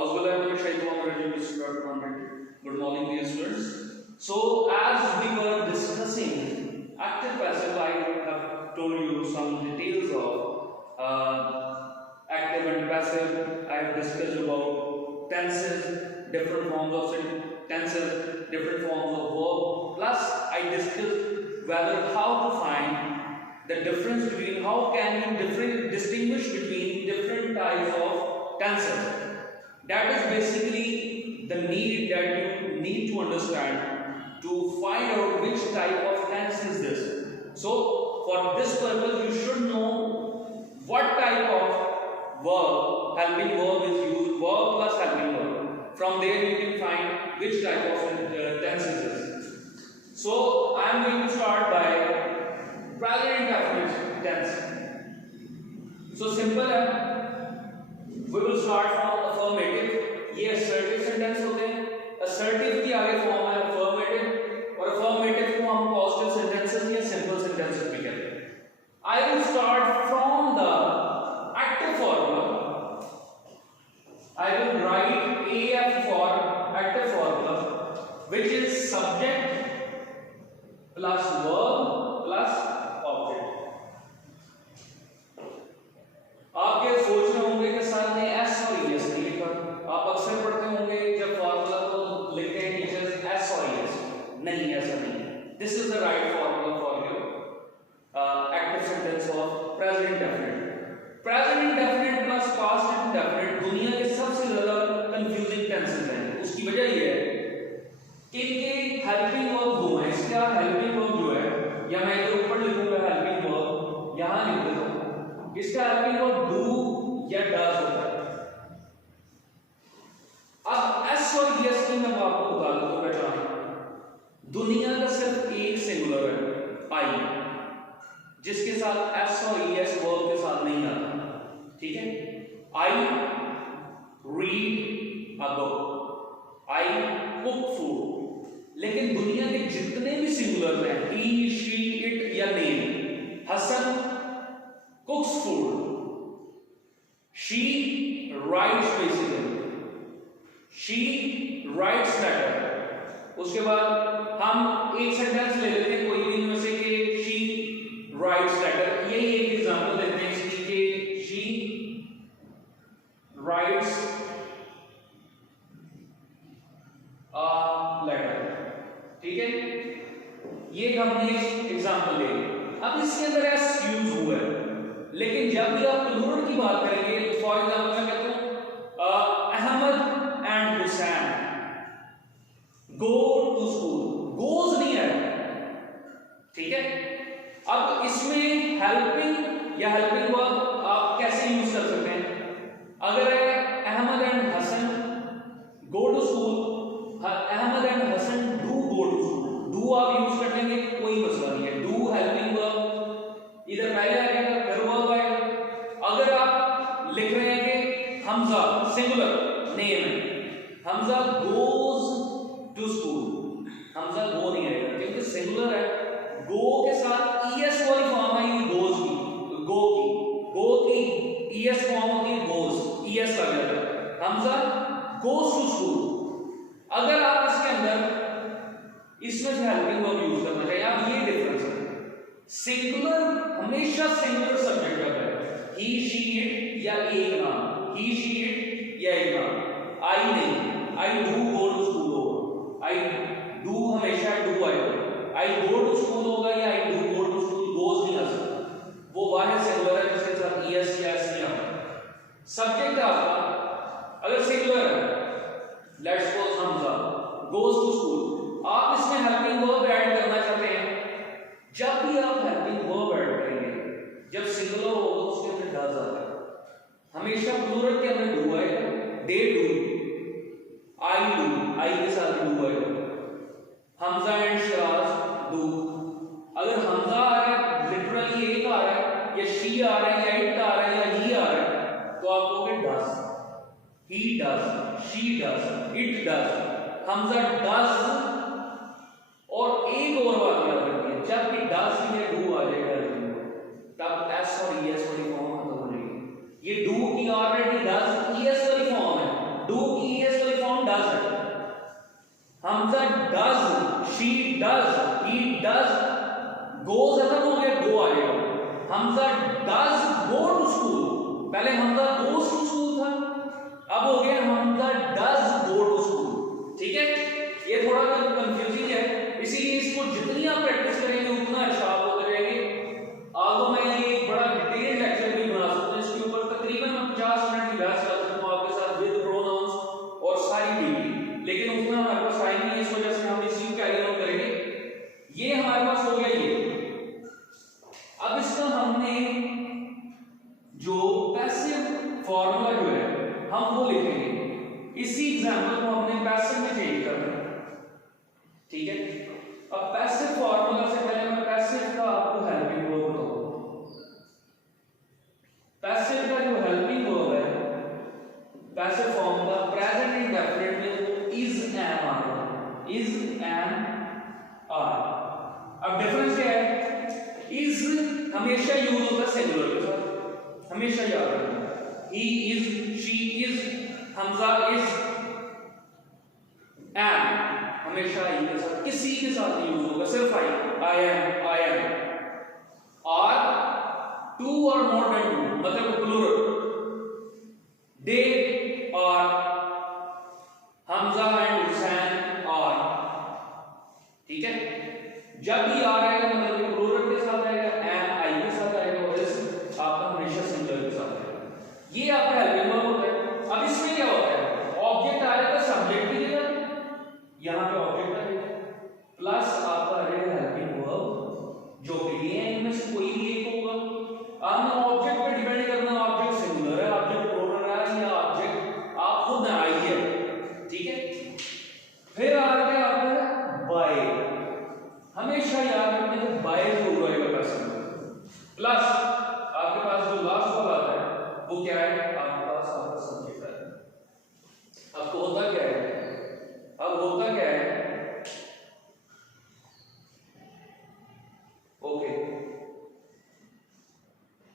Good morning, dear students. So, as we were discussing active passive, I have told you some details of active and passive. I have discussed about tenses, different forms of tenses, different forms of verb. Plus, I discussed whether how to find the difference between how can you distinguish between different types of tenses. That is basically the need that you need to understand to find out which type of tense is this. So for this purpose you should know what type of verb, helping verb is used, verb plus helping verb. From there you can find which type of tense is this. So I am going to start by present indefinite tense. So simple है, we will start from affirmative. ये assertive sentence होते हैं. Assertive की आगे form है affirmative और affirmative को हम positive sentences या simple sentences भी कहते हैं. I will start from the active formula. I will write AF for active formula, which is subject plus verb plus object. आप ये सोच रहे होंगे कि सर ने एस और एस नहीं लिखा. आप अक्सर पढ़ते होंगे जब फॉर्मूला को लिखते हैं टीचर्स एस और एस. नहीं, ऐसा नहीं. This is the right formula for your active sentence of present indefinite. Present indefinite plus past indefinite दुनिया के सबसे ज्यादा कंफ्यूजिंग टेंसेस हैं. उसकी वजह ये है कि इनके हेल्पिंग वर्ब दो हैं. इसका हेल्पिंग वर्ब जो है, या मैं इधर ऊपर लिखूंगा हेल्पिंग वर्ब, यहां लिख देता हूं. इसका हेल्पिंग वर्ब डू या डज होता है. अब एस और यस की मैं आपको बता दूं तो पहचान. दुनिया का सिर्फ एक सिंगुलर है आई, जिसके साथ एस और एस वर्ब के साथ नहीं आता. ठीक है, I read a book, I cook food. लेकिन दुनिया के जितने भी सिंगुलर हैं, ही शी इट या name, Hasan cooks food, she writes basically, she writes letter. उसके बाद हम एक सेंटेंस ले लेते हैं कोई भी इनमें से कि she writes letter. यही एक एग्जांपल देते हैं इसकी कि she writes a letter. ठीक है, ये हमने एग्जांपल ले लिया. अब इसके अंदर एस यूज हुआ है, लेकिन जब भी आप प्लूरल की बात करेंगे, फॉर एग्जांपल मैं कहता हूं Ahmed and Hussain go to school. Goes नहीं है. ठीक है, अब इसमें हेल्पिंग या हेल्पिंग वर्ब आप कैसे यूज कर सकते हैं? अगर है Ahmed and Hasan go to school, Ahmed and Hasan do go to school. Do आप यूज कर लेंगे, कोई मसला नहीं है. डू हेल्पिंग वर्ब इधर पहले आएगा, फिर वर्ब आएगा. अगर आप लिख रहे हैं कि हमजा सिंगुलर नेम है, Hamza goes to school, Hamza go नहीं आएगा क्योंकि सिंगुलर है. गो के साथ ईएस वाली फॉर्म आएगी गोज की, गो की ईएस फॉर्म होती है गोज, ईएस लग जाता है. Hamza goes to school. अगर आप इसके अंदर इसमें से हेल्पिंग वर्ब यूज करना चाहिए. अब ये डिफरेंस है. सिंगुलर हमेशा सिंगुलर सब्जेक्ट का है, ही शी इट या एक नाम, ही शी इट या एक नाम. आई नहीं, I do go to school होगा, आई डू हमेशा डू आएगा. आई गो टू स्कूल होगा या I do go to school, goes नहीं आ सकता. वो वाहिद सिंगुलर है जिसके साथ ईएस या एस नहीं आता. सब्जेक्ट आपका अगर सिंगुलर है, let's suppose Hamza goes to school, आप इसमें हेल्पिंग वर्ब ऐड करना चाहते हैं. जब भी आप हेल्पिंग वर्ब ऐड करेंगे, जब सिंगुलर होगा उसके अंदर डज आता है. हमेशा प्लूरल के अंदर डू आएगा. दे डू, आई डू, आई के साथ डू आएगा. Hamza and Sheraz do. अगर हमजा आ रहा है, लिटरली एक आ रहा है, या शी आ रहा है, या इट आ रहा है, या ही आ रहा है, तो आप कहोगे does. He does, she does, it does. Hamza does. और एक और बात याद रखिए, जब भी डज या डू आ जाएगा तब एस और ईएस वाली फॉर्म खत्म हो जाएगी. ये डू की ऑलरेडी डज ईएस वाली फॉर्म है, do she does, he does, goes खत्म हो गया, गो आ गया। Hamza does go to school, पहले हमजा गोज टू स्कूल था, अब हो गया Hamza does go to school. ठीक है, ये थोड़ा कंफ्यूजिंग है, इसीलिए इसको जितनी आप प्रैक्टिस करेंगे उतना अच्छा आप होते रहेंगे। आगे मैं ये एक बड़ा डिटेल लेक्चर भी बना सकता हूं इसके ऊपर, तकरीबन मैं 50 मिनट की बहस कर सकता हूं आपके साथ विद प्रोनाउंस और सारी डिग्री, लेकिन उतना हमारे पास टाइम नहीं है, इस वजह से हम इसी कैरी ऑन करेंगे। ये हमारे पास हो गया ये। अब इसका हमने जो पैसिव फॉर्मूला जो है हम वो लिखेंगे, इसी एग्जांपल को हमने पैसिव में चेंज करना है। ठीक है, अब पैसिव फॉर्मूला से पहले मैं पैसिव का आपको हेल्पिंग वर्ब बताऊंगा। पैसिव का जो हेल्पिंग वर्ब है, पैसिव फॉर्म का प्रेजेंट इंडेफिनिट में वो is am are, is am are. अब डिफरेंस क्या है, इज हमेशा यूज होता है सिंगुलर के साथ, हमेशा याद रखना, he is, she is, Hamza is, am हमेशा आई के साथ, किसी के साथ नहीं यूज होगा, सिर्फ आई एम, आई एम। और टू और मोर देन टू मतलब प्लूरल, दे और हमजा एंड हुसैन और। ठीक है, जब भी आ रहेगा मतलब प्लूरल के साथ आएगा, एम आई के साथ आएगा, और इस आपका हमेशा सिंगुलर के साथ आएगा। ये आपका हेल्पिंग वर्ब होता है। अब इसमें क्या होता है, ऑब्जेक्ट आ जाएगा, सब्जेक्ट भी देगा, यहां पे ऑब्जेक्ट आएगा, प्लस आपका रहेगा हेल्पिंग वर्ब, जो कि ये है, इनमें से कोई भी एक होगा। अब ऑब्जेक्ट पे डिपेंड करना, ऑब्जेक्ट सिंगुलर है, ऑब्जेक्ट प्लूरल है, या ऑब्जेक्ट आप खुद आइए। ठीक है, फिर आ गया आपका बाय, हमेशा याद रखना कि बाय जरूर आएगा पैसिव, प्लस आपके पास जो लास्ट वाला आता है वो क्या है, आपके पास आपका सब्जेक्ट है। अब तो होता क्या है, अब होता क्या है, ओके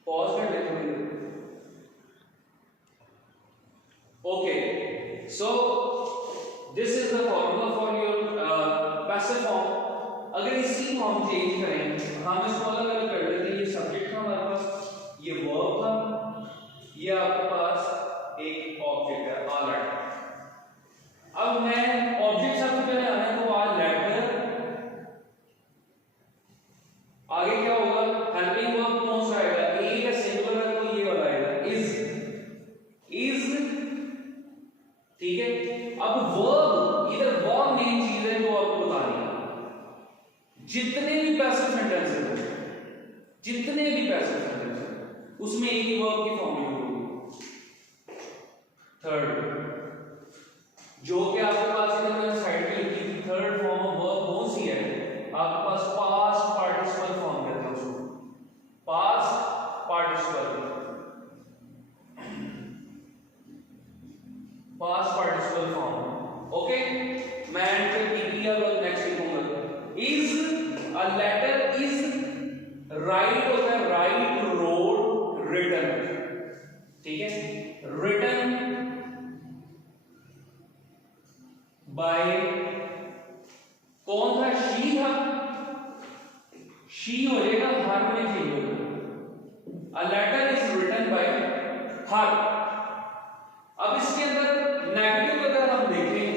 पॉज कर लेते हैं। Okay, so this is the formula for your passive form. अगर इसी को हम चेंज करें, हम इसको अलग अलग कर देते हैं, ये सब्जेक्ट था हमारे पास, ये वर्ब था, ये आपके पास एक ऑब्जेक्ट है, ऑल राइट। अब मैं ऑब्जेक्ट सबसे पहले आने को आज लेटर, आगे क्या होगा, हेल्पिंग वर्ब कौन सा आएगा, ए का सिंगुलर है तो ये वाला आएगा, इज। ठीक है, अब वर्ब, इधर वर्ब मेन चीज है जो आपको बतानी है। जितने भी पैसिव सेंटेंसेस हैं, जितने भी पैसिव सेंटेंसेस हैं, उसमें एक ही वर्ब की फॉर्म होगी। थर्ड, जो कि आपके पास इधर मैंने साइड पे लिखी थी, थर्ड फॉर्म ऑफ वर्ब कौन सी है, आपके पास पास्ट पार्टिसिपल फॉर्म कहते हैं उसको, past participle, past participle form. Okay, मैं एंड पे टीपी अब नेक्स्ट लिखूंगा, is a letter, is write होता है, राइट, रोड, रिटन। ठीक है, रिटन बाय, कौन था, शी था, शी हो जाएगा, हर में चेंज हो जाएगा, a letter is written by her. अब इसके अंदर नेगेटिव अगर हम देखें,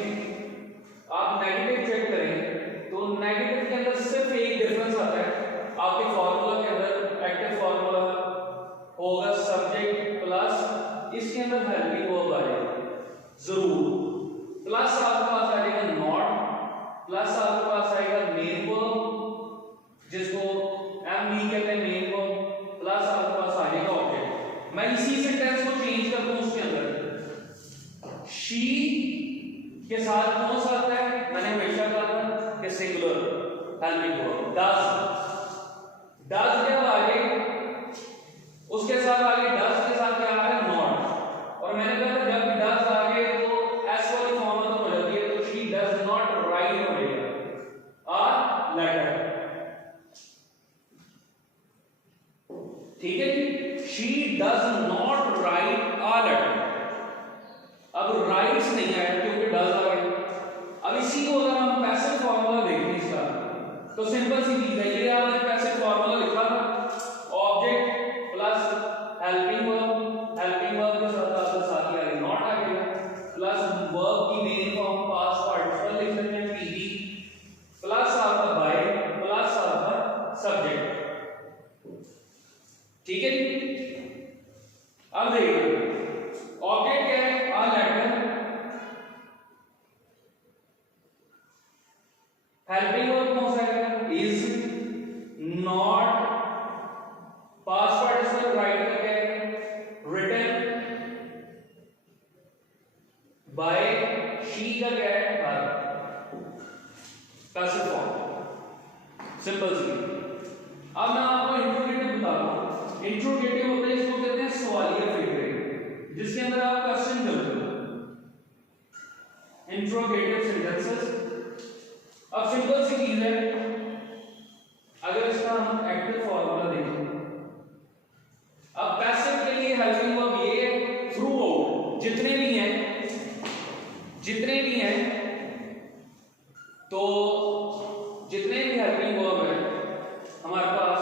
आप नेगेटिव चेक करें तो नेगेटिव के अंदर सिर्फ एक डिफरेंस आता है, आपके फॉर्मूला के अंदर एक्टिव फॉर्मूला होगा सब्जेक्ट प्लस इसके अंदर हेल्पिंग वर्ब आ जाएगा जरूर, प्लस आपके पास आ जाएगा नॉट, प्लस आपके पास आएगा मेन वर्ब जिसको एम वी कहते हैं मेन वर्ब, प्लस आपके पास आ जाएगा ऑब्जेक्ट। मैं इसी सेंटेंस को चेंज कर दूं, उसके अंदर शी के साथ कौन सा आता है, मैंने हमेशा कहा था कि singular helping verb, does, does जब आगे उसके साथ आगे डज के साथ क्या आ रहा है, नॉट। और मैंने कहा था जब डज आगे तो एस वाली फॉर्म में हो जाती है, तो शी डज नॉट राइट हो जाएगा आ लेटर। ठीक है जी, she does not write a letter. अब राइट्स नहीं आया क्योंकि डज आ गया। अब इसी को अगर हम पैसिव फॉर्मूला देखें इसका, सी चीज है, ये आपने पैसे फॉर्मूला लिखा था, ऑब्जेक्ट प्लस हेल्पिंग वर्ब के साथ आपके साथ ही आगे नॉट आ गया, प्लस वर्ब की मेन फॉर्म पास्ट पार्टिसिपल लिख लेते हैं पीवी, प्लस आपका बाय, प्लस आपका सब्जेक्ट। ठीक है जी। अब देखिए ऑब्जेक्ट क्या है, आ लेटर, हेल्पिंग वर्ब कौन सा है, is, not, past participle right का क्या है, रिटन, बाय, शी का क्या है, हर, पैसिव फॉर्म, सिंपल सी। अब मैं आपको इंट्रोगेटिव बता रहा हूं। इंट्रोगेटिव होता है, इसको कहते हैं सवालिया फ्रेज, जिसके अंदर आप क्वेश्चन करते हो, इंट्रोगेटिव सेंटेंसेस। अब सिंपल सी चीज है, अगर इसका हम एक्टिव फॉर्मूला देखें, अब पैसिव के लिए हेल्पिंग वर्ब ये है, थ्रू आउट जितने भी हैं, तो जितने भी हेल्पिंग वर्ब है हमारे पास,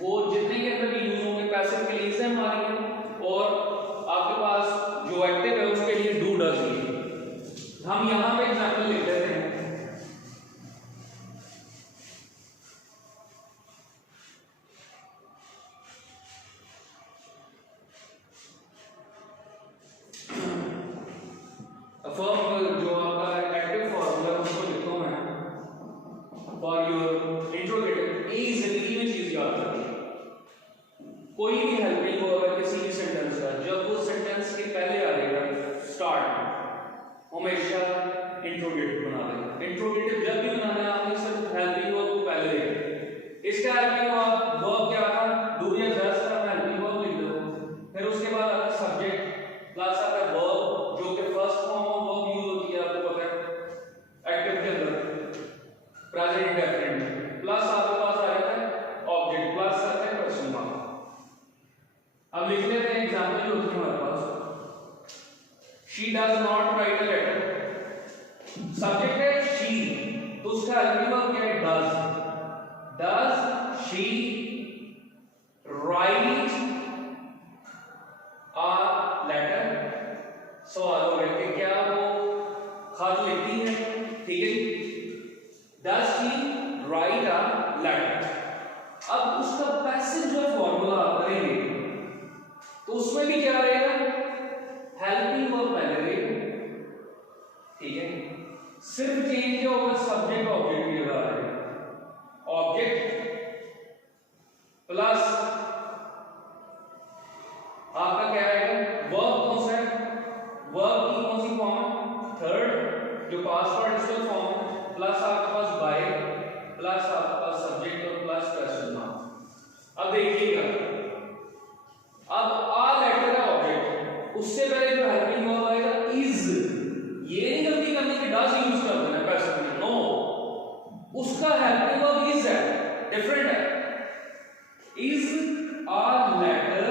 वो जितने के अंदर भी यूज होंगे पैसिव के लिए सेम आ रही है, और आपके पास जो एक्टिव है उसके लिए डू डज है। हम यहां पे एग्जांपल लिख लेते हैं। जो आपका एक्टिव फॉर्मूला उसको लिखता हूं मैं फॉर योर इंट्रोगेटिव, इजीली में चीज याद रखिए। कोई भी हेल्पिंग वर्ब है किसी भी सेंटेंस का, जब वो सेंटेंस के पहले आ जाएगा स्टार्ट, हमेशा इंट्रोगेटिव बना देगा। इंट्रोगेटिव जब भी बनाना है आपने सिर्फ हेल्पिंग वर्ब को पहले देखें। इसका हेल्पिंग वर्ब क्या था, डू या डज का हेल्पिंग वर्ब लिख दो, फिर उसके बाद आता सब्जेक्ट प्लस आता वर्ब, जो कि first form of verb use होती है, आपको पता है एक्टिव के अंदर, प्रेजेंट इंडेफिनिट, प्लस आपके पास आ जाता है ऑब्जेक्ट, प्लस आता है क्वेश्चन मार्क। अब लिख लेते हैं एग्जांपल जो होती है हमारे पास, she does not write a letter, subject है शी, तो उसका हेल्पिंग वर्ब क्या है, does she write a letter. सवाल हो गया कि क्या वो खत लिखती है, ठीक है, does she write a letter. अब उसका पैसिव जो फॉर्मूला आप करेंगे तो उसमें भी क्या रहेगा, हेल्पिंग वर्ब पहले रहेगा, ठीक है, सिर्फ चेंज क्या होगा, सब्जेक्ट ऑब्जेक्ट की जगह आ जाएगा, ऑब्जेक्ट प्लस आपका क्या आएगा, वर्ब कौन सा है, वर्ब की कौन सी फॉर्म, थर्ड जो पास्ट पार्टिसिपल फॉर्म है, प्लस आपके पास बाय, प्लस आपके पास सब्जेक्ट और प्लस क्वेश्चन मार्क। अब देखिएगा, अब आ लेटर का ऑब्जेक्ट, उससे पहले जो हेल्पिंग वर्ब आएगा इज, ये नहीं गलती करनी कि डज यूज कर देना पैसिव में, नो, उसका हेल्पिंग वर्ब इज है, डिफरेंट है, is a letter,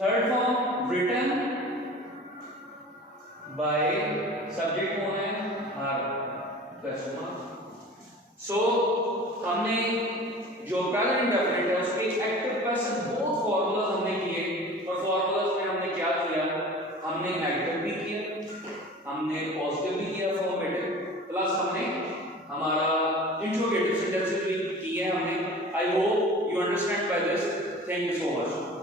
third form written by, subject कौन है, हर, क्वेश्चन मार्क। सो हमने जो प्रेजेंट इंडेफिनिट है उसके एक्टिव पैसिव बोथ फॉर्मूलाज हमने किए, और फॉर्मूलाज में हमने क्या किया, हमने नेगेटिव भी किया, हमने पॉजिटिव भी किया फॉर्मेटिव, प्लस हमने हमारा इंट्रोगेटिव सेंटेंसेस भी किए हमने। I hope you understand by this, thank you so much.